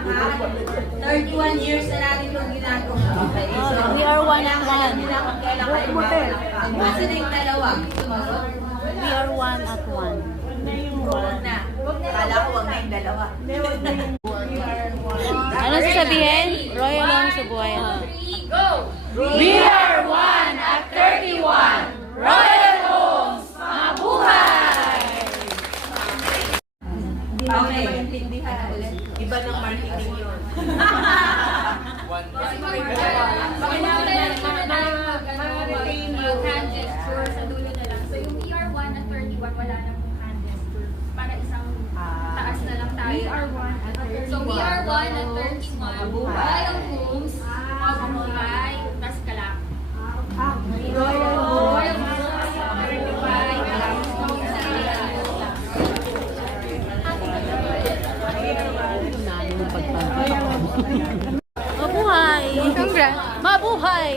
31 years na natin itong ginagawa. Okay, so, We are one at one. Hindi na kung kailan kayo makalakpak. Kasi na yung dalawa. Sumagot? We are one at one. Huwag na. Kala ko huwag na yung dalawa. Ano sasabihin? Royal lang sa buhay. Go! We are one at 31. Royal Homes, mabuhay! Okay. Iba ng marketing yun. Ma-retain yung hand gesture sa dulo na lang. So yung ER1 at 31, wala na pong hand gesture. Para isang taas na lang tayo. ER1 at 31. So ER1 at 31, Royal Homes, mabuhay, tas kalak. Royal Homes, 35. Mabuhay! Congrats! Mabuhay!